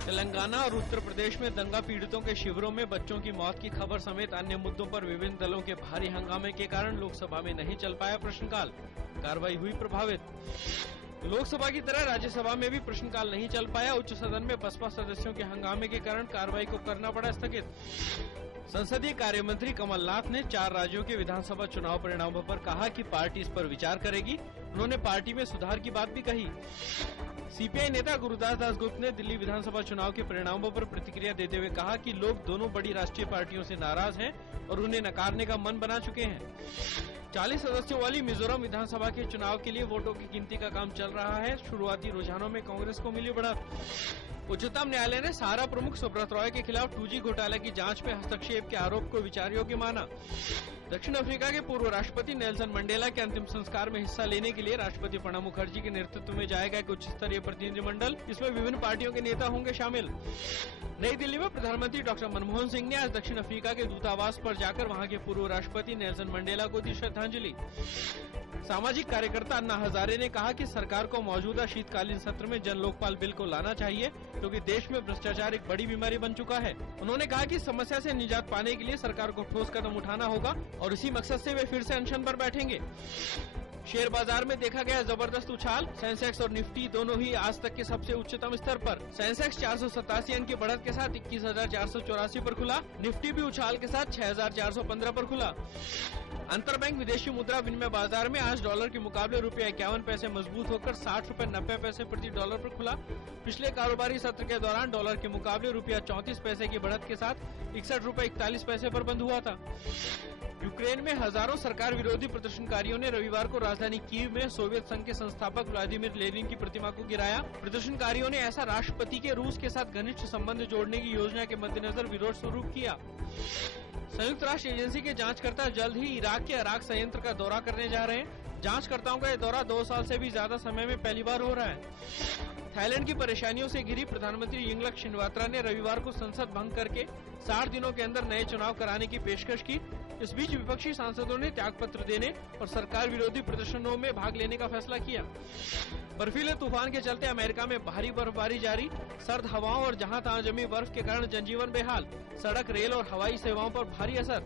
तेलंगाना और उत्तर प्रदेश में दंगा पीड़ितों के शिविरों में बच्चों की मौत की खबर समेत अन्य मुद्दों पर विभिन्न दलों के भारी हंगामे के कारण लोकसभा में नहीं चल पाया प्रश्नकाल, कार्रवाई हुई प्रभावित। लोकसभा की तरह राज्यसभा में भी प्रश्नकाल नहीं चल पाया। उच्च सदन में बसपा सदस्यों के हंगामे के कारण कार्रवाई को करना पड़ा स्थगित। संसदीय कार्य मंत्री कमलनाथ ने 4 राज्यों के विधानसभा चुनाव परिणामों पर कहा कि पार्टी इस पर विचार करेगी। उन्होंने पार्टी में सुधार की बात भी कही। सीपीआई नेता गुरुदास दासगुप्त ने दिल्ली विधानसभा चुनाव के परिणामों पर प्रतिक्रिया देते हुए कहा कि लोग दोनों बड़ी राष्ट्रीय पार्टियों से नाराज हैं और उन्हें नकारने का मन बना चुके हैं। 40 सदस्यों वाली मिजोरम विधानसभा के चुनाव के लिए वोटों की गिनती का काम चल रहा है। शुरुआती रुझानों में कांग्रेस को मिली बढ़त। उच्चतम न्यायालय ने सहारा प्रमुख सुब्रत रॉय के खिलाफ 2G घोटाले की जांच में हस्तक्षेप के आरोप को विचार योग्य माना। दक्षिण अफ्रीका के पूर्व राष्ट्रपति नेल्सन मंडेला के अंतिम संस्कार में हिस्सा लेने के लिए राष्ट्रपति प्रणब मुखर्जी के नेतृत्व में जाएगा एक उच्च स्तरीय प्रतिनिधिमंडल। इसमें विभिन्न पार्टियों के नेता होंगे शामिल। नई दिल्ली में प्रधानमंत्री डॉक्टर मनमोहन सिंह ने आज दक्षिण अफ्रीका के दूतावास पर जाकर वहां के पूर्व राष्ट्रपति नेल्सन मंडेला को दी श्रद्धांजलि। सामाजिक कार्यकर्ता अन्ना हजारे ने कहा कि सरकार को मौजूदा शीतकालीन सत्र में जन लोकपाल बिल को लाना चाहिए क्योंकि देश में भ्रष्टाचार एक बड़ी बीमारी बन चुका है। उन्होंने कहा कि समस्या से निजात पाने के लिए सरकार को ठोस कदम उठाना होगा और इसी मकसद से वे फिर से अनशन पर बैठेंगे। शेयर बाजार में देखा गया जबरदस्त उछाल। सेंसेक्स और निफ्टी दोनों ही आज तक के सबसे उच्चतम स्तर पर। सेंसेक्स 487 अंक की बढ़त के साथ 21,484 पर खुला। निफ्टी भी उछाल के साथ 6,415 पर खुला। अंतरबैंक विदेशी मुद्रा विनिमय बाजार में आज डॉलर के मुकाबले ₹51 मजबूत होकर 60 रुपए 90 पैसे प्रति डॉलर पर खुला। पिछले कारोबारी सत्र के दौरान डॉलर के मुकाबले ₹34 की बढ़त के साथ 61 रुपए 41 पैसे पर बंद हुआ था। यूक्रेन में हजारों सरकार विरोधी प्रदर्शनकारियों ने रविवार को राजधानी कीव में सोवियत संघ के संस्थापक व्लादिमीर लेनिन की प्रतिमा को गिराया। प्रदर्शनकारियों ने ऐसा राष्ट्रपति के रूस के साथ घनिष्ठ संबंध जोड़ने की योजना के मद्देनजर विरोध शुरू किया। संयुक्त राष्ट्र एजेंसी के जांचकर्ता जल्द ही इराक के अराक संयंत्र का दौरा करने जा रहे हैं। जांचकर्ताओं का यह दौरा 2 साल से भी ज्यादा समय में पहली बार हो रहा है। थाईलैंड की परेशानियों से घिरी प्रधानमंत्री यिंगलक शिनवात्रा ने रविवार को संसद भंग करके 60 दिनों के अंदर नए चुनाव कराने की पेशकश की। इस बीच विपक्षी सांसदों ने त्यागपत्र देने और सरकार विरोधी प्रदर्शनों में भाग लेने का फैसला किया। बर्फीले तूफान के चलते अमेरिका में भारी बर्फबारी जारी। सर्द हवाओं और जहां तहां जमी बर्फ के कारण जनजीवन बेहाल। सड़क, रेल और हवाई सेवाओं पर भारी असर।